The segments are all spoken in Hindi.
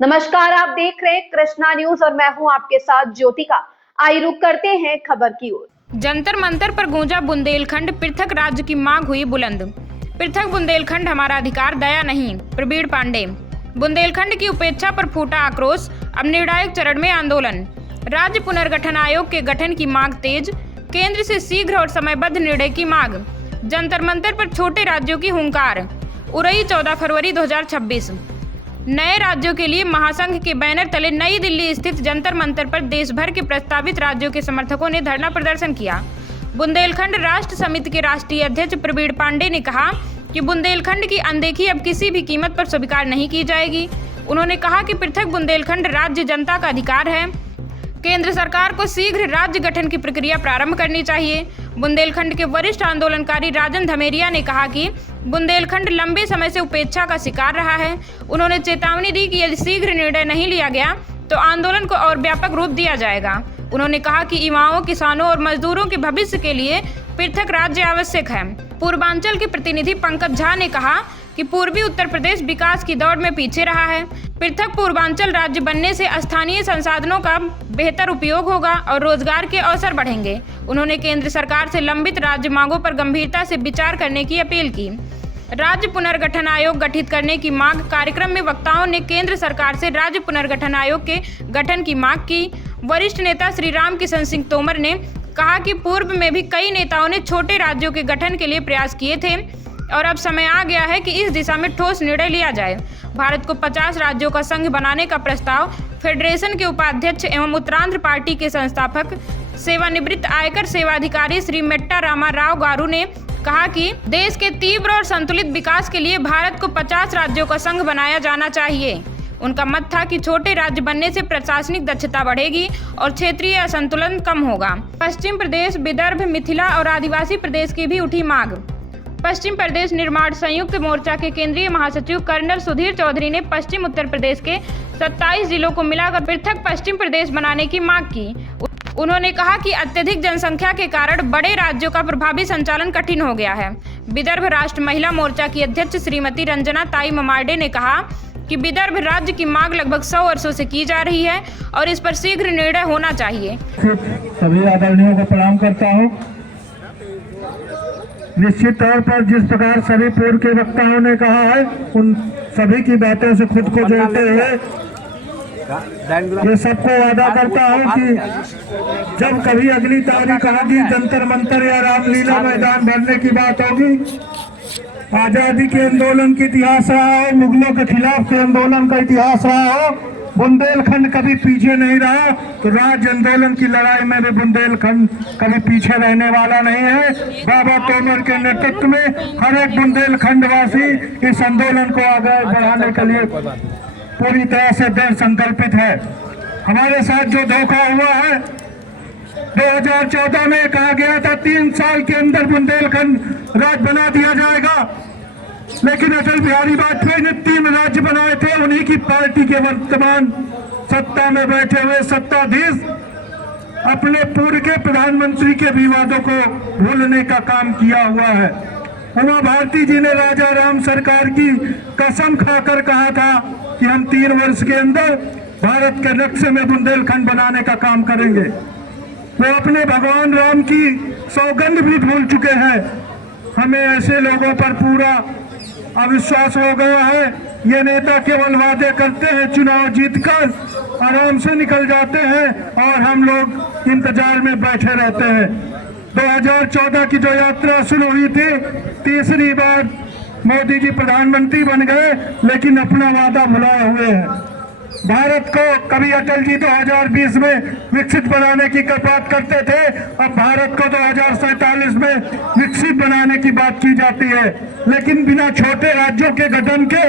नमस्कार, आप देख रहे हैं कृष्णा न्यूज और मैं हूं आपके साथ ज्योतिका। आइए रुक करते हैं खबर की ओर। जंतर मंतर पर गूंजा बुंदेलखंड, पृथक राज्य की मांग हुई बुलंद। पृथक बुंदेलखंड हमारा अधिकार, दया नहीं। प्रवीण पांडे। बुंदेलखंड की उपेक्षा पर फूटा आक्रोश, अब निर्णायक चरण में आंदोलन। राज्य पुनर्गठन आयोग के गठन की मांग तेज, केंद्र से शीघ्र और समयबद्ध निर्णय की मांग। जंतर मंतर पर छोटे राज्यों की हुंकार, उड़ई 14 फरवरी 2026। नए राज्यों के लिए महासंघ के बैनर तले नई दिल्ली स्थित जंतर मंतर पर देश भर के प्रस्तावित राज्यों के समर्थकों ने धरना प्रदर्शन किया। बुंदेलखंड राष्ट्र समिति के राष्ट्रीय अध्यक्ष प्रवीण पांडे ने कहा कि बुंदेलखंड की अनदेखी अब किसी भी कीमत पर स्वीकार नहीं की जाएगी। उन्होंने कहा कि पृथक बुंदेलखंड राज्य जनता का अधिकार है। केंद्र सरकार को शीघ्र राज्य गठन की प्रक्रिया प्रारंभ करनी चाहिए। बुंदेलखंड के वरिष्ठ आंदोलनकारी राजन धमेरिया ने कहा कि बुंदेलखंड लंबे समय से उपेक्षा का शिकार रहा है। उन्होंने चेतावनी दी कि यदि शीघ्र निर्णय नहीं लिया गया तो आंदोलन को और व्यापक रूप दिया जाएगा। उन्होंने कहा कि युवाओं, किसानों और मजदूरों के भविष्य के लिए पृथक राज्य आवश्यक है। पूर्वांचल के प्रतिनिधि पंकज झा ने कहा कि पूर्वी उत्तर प्रदेश विकास की दौड़ में पीछे रहा है। पृथक पूर्वांचल राज्य बनने से स्थानीय संसाधनों का बेहतर उपयोग होगा और रोजगार के अवसर बढ़ेंगे। उन्होंने केंद्र सरकार से लंबित राज्य मांगों पर गंभीरता से विचार करने की अपील की। राज्य पुनर्गठन आयोग गठित करने की मांग। कार्यक्रम में वक्ताओं ने केंद्र सरकार से राज्य पुनर्गठन आयोग के गठन की मांग की। वरिष्ठ नेता श्री राम किशन सिंह तोमर ने कहा कि पूर्व में भी कई नेताओं ने छोटे राज्यों के गठन के लिए प्रयास किए थे और अब समय आ गया है कि इस दिशा में ठोस निर्णय लिया जाए। भारत को 50 राज्यों का संघ बनाने का प्रस्ताव फेडरेशन के उपाध्यक्ष एवं उत्तरांध्र पार्टी के संस्थापक सेवानिवृत्त आयकर सेवाधिकारी श्री मेट्टा रामा राव गारू ने कहा कि देश के तीव्र और संतुलित विकास के लिए भारत को 50 राज्यों का संघ बनाया जाना चाहिए। उनका मत था कि छोटे राज्य बनने से प्रशासनिक दक्षता बढ़ेगी और क्षेत्रीय असंतुलन कम होगा। पश्चिम प्रदेश, विदर्भ, मिथिला और आदिवासी प्रदेश की भी उठी मांग। पश्चिम प्रदेश निर्माण संयुक्त मोर्चा के केंद्रीय महासचिव कर्नल सुधीर चौधरी ने पश्चिम उत्तर प्रदेश के 27 जिलों को मिलाकर पृथक पश्चिम प्रदेश बनाने की मांग की। उन्होंने कहा कि अत्यधिक जनसंख्या के कारण बड़े राज्यों का प्रभावी संचालन कठिन हो गया है। विदर्भ राष्ट्र महिला मोर्चा की अध्यक्ष श्रीमती रंजना ताई ममार्डे ने कहा कि विदर्भ राज्य की मांग लगभग 100 वर्षों से की जा रही है और इस पर शीघ्र निर्णय होना चाहिए। सभी आदरणीयों को प्रणाम करता हूँ। निश्चित तौर पर जिस प्रकार सभी पूर्व के वक्ताओं ने कहा है, उन सभी की बातों से खुद को जोड़ते हुए ये सबको वादा करता हूँ कि जब कभी अगली तारीख आएगी, जंतर मंतर या रामलीला मैदान भरने की बात होगी, आजादी के आंदोलन का इतिहास रहा हो, मुगलों के खिलाफ के आंदोलन का इतिहास रहा हो, बुंदेलखंड कभी पीछे नहीं रहा, तो राज्य आंदोलन की लड़ाई में भी बुंदेलखंड कभी पीछे रहने वाला नहीं है। बाबा तोमर के नेतृत्व में हर एक बुंदेलखंड वासी इस आंदोलन को आगे बढ़ाने के लिए पूरी तरह से दृढ़ संकल्पित है। हमारे साथ जो धोखा हुआ है, 2014 में कहा गया था 3 साल के अंदर बुंदेलखंड राज्य बना दिया जाएगा, लेकिन अटल बिहारी वाजपेयी ने 3 राज्य बनाए थे। उन्हीं की पार्टी के वर्तमान सत्ता में बैठे हुए सत्ताधीश अपने पूर्व के प्रधानमंत्री के विवादों को भूलने का काम किया हुआ है। उमा भारती जी ने राजा राम सरकार की कसम खाकर कहा था कि हम 3 वर्ष के अंदर भारत के नक्शे में बुंदेलखंड बनाने का काम करेंगे। वो अपने भगवान राम की सौगंध भी भूल चुके हैं। हमें ऐसे लोगों पर पूरा अविश्वास हो गया है। ये नेता केवल वादे करते हैं, चुनाव जीतकर आराम से निकल जाते हैं और हम लोग इंतजार में बैठे रहते हैं। 2014 की जो यात्रा शुरू हुई थी, तीसरी बार मोदी जी प्रधानमंत्री बन गए, लेकिन अपना वादा भुलाए हुए हैं। भारत को कभी अटल जी 2020 में विकसित बनाने की बात करते थे, अब भारत को 2047 में विकसित बनाने की बात की जाती है। लेकिन बिना छोटे राज्यों के गठन के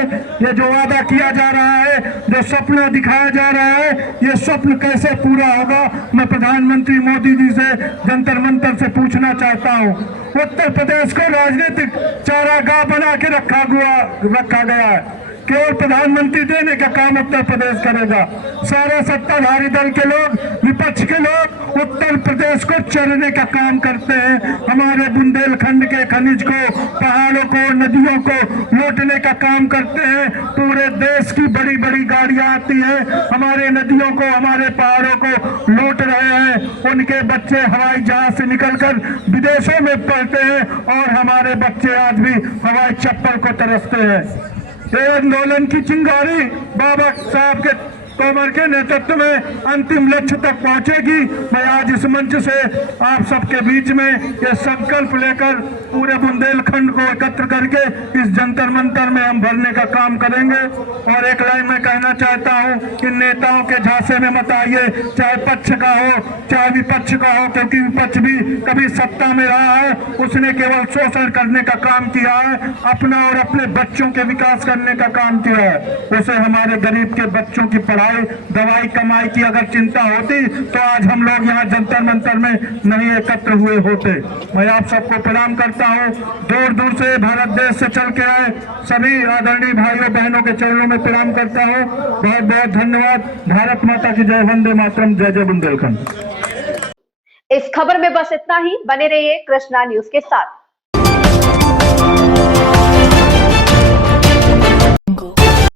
ये जो वादा किया जा रहा है, जो सपना दिखाया जा रहा है, ये स्वप्न कैसे पूरा होगा? मैं प्रधानमंत्री मोदी जी से जंतर मंतर से पूछना चाहता हूँ। उत्तर प्रदेश को राजनीतिक चारागाह बना के रखा गया है। केवल प्रधानमंत्री देने का काम उत्तर प्रदेश करेगा। सारे सत्ताधारी दल के लोग, विपक्ष के लोग उत्तर प्रदेश को चरने का काम करते हैं। हमारे बुंदेलखंड के खनिज को, पहाड़ों को, नदियों को लूटने का काम करते हैं। पूरे देश की बड़ी बड़ी गाड़ियां आती है, हमारे नदियों को, हमारे पहाड़ों को लूट रहे हैं। उनके बच्चे हवाई जहाज से निकलकर विदेशों में पढ़ते हैं और हमारे बच्चे आज भी हवाई चप्पल को तरसते हैं। ये आंदोलन की चिंगारी बाबा साहब के तोमर के नेतृत्व में अंतिम लक्ष्य तक पहुंचेगी। मैं आज इस मंच से आप सबके बीच में ये संकल्प लेकर पूरे बुंदेलखंड को एकत्र करके इस जंतर मंतर में हम भरने का काम करेंगे। और एक लाइन में कहना चाहता हूं कि नेताओं के झांसे में मत आइए, चाहे पक्ष का हो चाहे विपक्ष का हो, क्योंकि विपक्ष भी कभी सत्ता में रहा है, उसने केवल शोषण करने का काम किया है, अपना और अपने बच्चों के विकास करने का काम किया है। उसे हमारे गरीब के बच्चों की पढ़ाई, दवाई, कमाई की अगर चिंता होती तो आज हम लोग यहाँ जंतर मंतर में नहीं एकत्र हुए होते। मैं आप सबको प्रणाम करता हूँ। दूर दूर से भारत देश से चल के आए सभी आदरणीय भाइयों बहनों के चरणों में प्रणाम करता हूँ। बहुत बहुत धन्यवाद। भारत माता की जय, वंदे मातरम, जय जय बुंदेलखंड। इस खबर में बस इतना ही। बने रहिए कृष्णा न्यूज के साथ।